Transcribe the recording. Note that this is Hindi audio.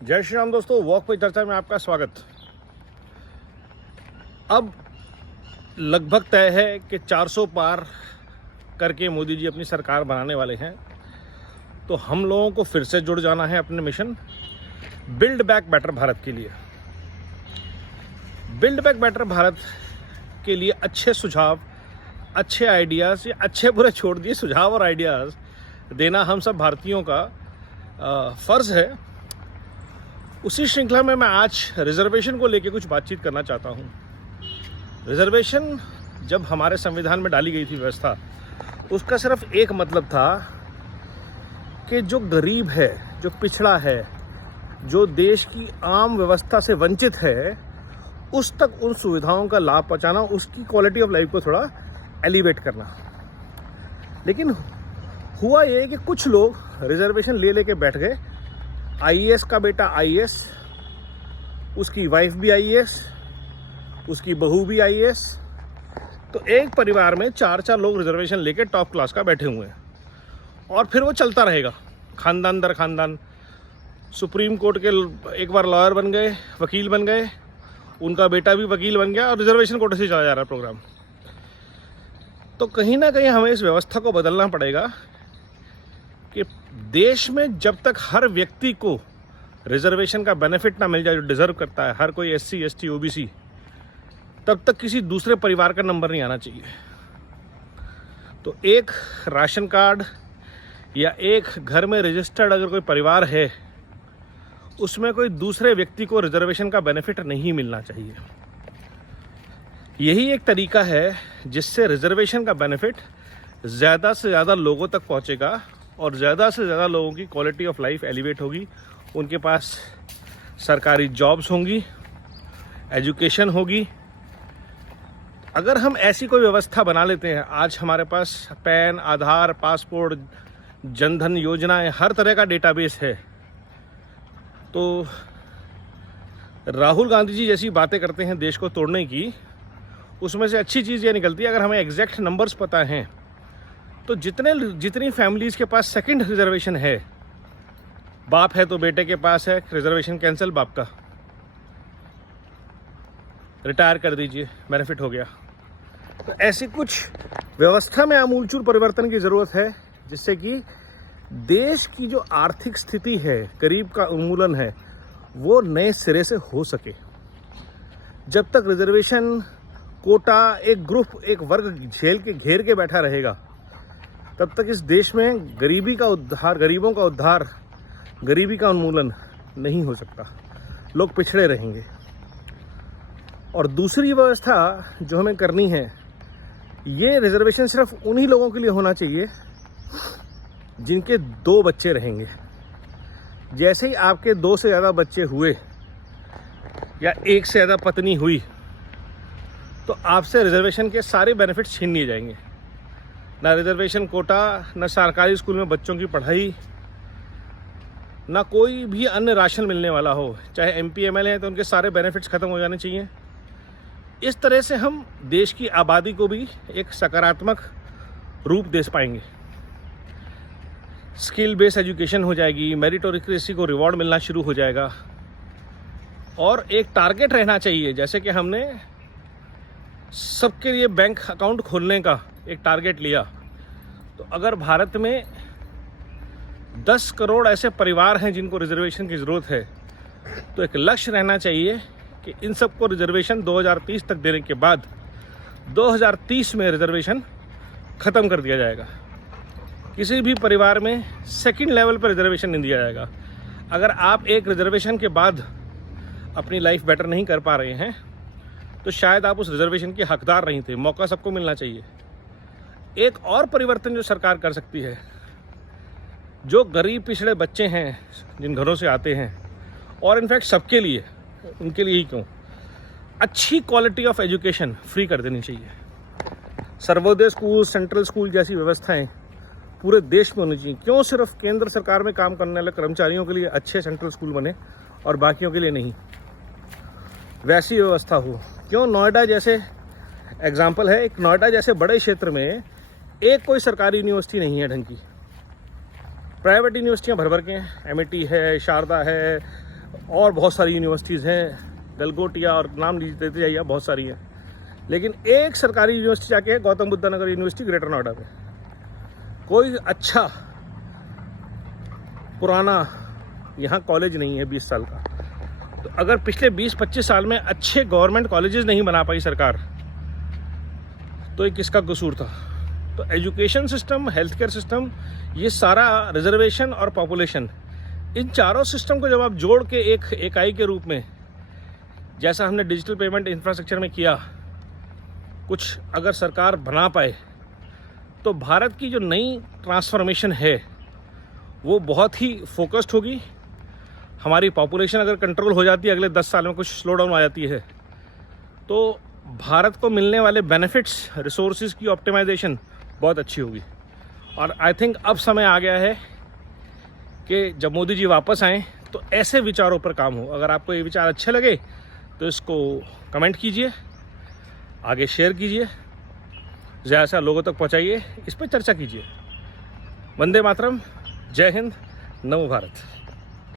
जय श्री राम दोस्तों, वॉक पे चर्चा में आपका स्वागत। अब लगभग तय है कि 400 पार करके मोदी जी अपनी सरकार बनाने वाले हैं, तो हम लोगों को फिर से जुड़ जाना है अपने mission build back better Bharat के लिए। बिल्ड बैक बेटर भारत के लिए अच्छे सुझाव, अच्छे आइडियाज़ या अच्छे बुरे छोड़ दिए सुझाव और आइडियाज़ देना हम सब भारतीयों का फ़र्ज़ है। उसी श्रृंखला में मैं आज रिजर्वेशन को लेकर कुछ बातचीत करना चाहता हूँ। रिजर्वेशन जब हमारे संविधान में डाली गई थी व्यवस्था, उसका सिर्फ एक मतलब था कि जो गरीब है, जो पिछड़ा है, जो देश की आम व्यवस्था से वंचित है, उस तक उन सुविधाओं का लाभ पहुँचाना, उसकी क्वालिटी ऑफ लाइफ को थोड़ा एलिवेट करना। लेकिन हुआ ये कि कुछ लोग रिजर्वेशन ले लेके बैठ गए। आईएएस का बेटा आईएएस, उसकी वाइफ भी आईएएस, उसकी बहू भी आईएएस, तो एक परिवार में 4-4 लोग रिजर्वेशन लेके टॉप क्लास का बैठे हुए हैं और फिर वो चलता रहेगा खानदान दर खानदान। सुप्रीम कोर्ट के एक बार लॉयर बन गए, वकील बन गए, उनका बेटा भी वकील बन गया और रिजर्वेशन कोटे से चला जा रहा है प्रोग्राम। तो कहीं ना कहीं हमें इस व्यवस्था को बदलना पड़ेगा कि देश में जब तक हर व्यक्ति को रिजर्वेशन का बेनिफिट ना मिल जाए जो डिजर्व करता है, हर कोई एससी, एसटी, ओबीसी, तब तक किसी दूसरे परिवार का नंबर नहीं आना चाहिए। तो एक राशन कार्ड या एक घर में रजिस्टर्ड अगर कोई परिवार है, उसमें कोई दूसरे व्यक्ति को रिजर्वेशन का बेनिफिट नहीं मिलना चाहिए। यही एक तरीका है जिससे रिजर्वेशन का बेनिफिट ज़्यादा से ज़्यादा लोगों तक पहुंचेगा और ज़्यादा से ज़्यादा लोगों की क्वालिटी ऑफ लाइफ एलिवेट होगी। उनके पास सरकारी जॉब्स होंगी, एजुकेशन होगी। अगर हम ऐसी कोई व्यवस्था बना लेते हैं, आज हमारे पास पैन, आधार, पासपोर्ट, जनधन योजनाएं, हर तरह का डेटाबेस है, तो राहुल गांधी जी जैसी बातें करते हैं देश को तोड़ने की, उसमें से अच्छी चीज़ ये निकलती है। अगर हमें एग्जैक्ट नंबर्स पता हैं तो जितनी फैमिलीज़ के पास सेकंड रिजर्वेशन है, बाप है तो बेटे के पास है, रिजर्वेशन कैंसिल बाप का, रिटायर कर दीजिए, बेनिफिट हो गया। तो ऐसी कुछ व्यवस्था में आमूलचूल परिवर्तन की ज़रूरत है जिससे कि देश की जो आर्थिक स्थिति है, गरीब का उन्मूलन है, वो नए सिरे से हो सके। जब तक रिजर्वेशन कोटा एक ग्रुप, एक वर्ग घेर के बैठा रहेगा, तब तक इस देश में गरीबी का उद्धार, गरीबों का उद्धार, गरीबी का उन्मूलन नहीं हो सकता। लोग पिछड़े रहेंगे। और दूसरी व्यवस्था जो हमें करनी है, ये रिजर्वेशन सिर्फ उन्हीं लोगों के लिए होना चाहिए जिनके 2 बच्चे रहेंगे। जैसे ही आपके 2 से ज़्यादा बच्चे हुए या 1 से ज़्यादा पत्नी हुई, तो आपसे रिजर्वेशन के सारे बेनिफिट्स छीन लिए जाएंगे। ना रिजर्वेशन कोटा, ना सरकारी स्कूल में बच्चों की पढ़ाई, ना कोई भी अन्य राशन मिलने वाला हो। चाहे एमपी एमएलए हैं तो उनके सारे बेनिफिट्स ख़त्म हो जाने चाहिए। इस तरह से हम देश की आबादी को भी एक सकारात्मक रूप दे पाएंगे। स्किल बेस्ड एजुकेशन हो जाएगी, मेरिटोक्रेसी को रिवॉर्ड मिलना शुरू हो जाएगा। और एक टारगेट रहना चाहिए, जैसे कि हमने सबके लिए बैंक अकाउंट खोलने का एक टारगेट लिया, तो अगर भारत में 10 करोड़ ऐसे परिवार हैं जिनको रिजर्वेशन की ज़रूरत है, तो एक लक्ष्य रहना चाहिए कि इन सबको रिजर्वेशन 2030 तक देने के बाद 2030 में रिजर्वेशन ख़त्म कर दिया जाएगा। किसी भी परिवार में सेकंड लेवल पर रिजर्वेशन नहीं दिया जाएगा। अगर आप एक रिजर्वेशन के बाद अपनी लाइफ बेटर नहीं कर पा रहे हैं, तो शायद आप उस रिजर्वेशन के हकदार नहीं थे। मौका सबको मिलना चाहिए। एक और परिवर्तन जो सरकार कर सकती है, जो गरीब पिछड़े बच्चे हैं जिन घरों से आते हैं, और इनफैक्ट सबके लिए, उनके लिए ही क्यों, अच्छी क्वालिटी ऑफ एजुकेशन फ्री कर देनी चाहिए। सर्वोदय स्कूल, सेंट्रल स्कूल जैसी व्यवस्थाएं पूरे देश में होनी चाहिए। क्यों सिर्फ केंद्र सरकार में काम करने वाले कर्मचारियों के लिए अच्छे सेंट्रल स्कूल बने और बाकियों के लिए नहीं? वैसी व्यवस्था हो। क्यों नोएडा जैसे एग्जाम्पल है, एक नोएडा जैसे बड़े क्षेत्र में एक कोई सरकारी यूनिवर्सिटी नहीं है ढंग की। प्राइवेट यूनिवर्सिटियाँ भर भर के हैं, एमआईटी है, शारदा है, और बहुत सारी यूनिवर्सिटीज़ हैं, गलगोटिया और नाम लेते जाइए, बहुत सारी हैं। लेकिन एक सरकारी यूनिवर्सिटी जाके है गौतम बुद्ध नगर यूनिवर्सिटी ग्रेटर नोएडा में। कोई अच्छा पुराना यहाँ कॉलेज नहीं है 20 साल का। तो अगर पिछले 20-25 साल में अच्छे गवर्नमेंट कॉलेजेस नहीं बना पाई सरकार, तो ये किसका कसूर था? तो education system, health care system, ये सारा रिजर्वेशन और पॉपुलेशन, इन चारों सिस्टम को जब आप जोड़ के एक इकाई के रूप में, जैसा हमने डिजिटल पेमेंट इंफ्रास्ट्रक्चर में किया, कुछ अगर सरकार बना पाए, तो भारत की जो नई ट्रांसफॉर्मेशन है वो बहुत ही फोकस्ड होगी। हमारी पॉपुलेशन अगर कंट्रोल हो जाती है, अगले 10 साल में कुछ स्लो डाउन आ जाती है, तो भारत को मिलने वाले बेनिफिट्स, रिसोर्सेज की ऑप्टिमाइजेशन बहुत अच्छी होगी। और आई थिंक अब समय आ गया है कि जब मोदी जी वापस आएँ तो ऐसे विचारों पर काम हो। अगर आपको ये विचार अच्छे लगे तो इसको कमेंट कीजिए, आगे शेयर कीजिए, ज़्यादा से लोगों तक पहुंचाइए, इस पर चर्चा कीजिए। वंदे मातरम, जय हिंद, नमो भारत।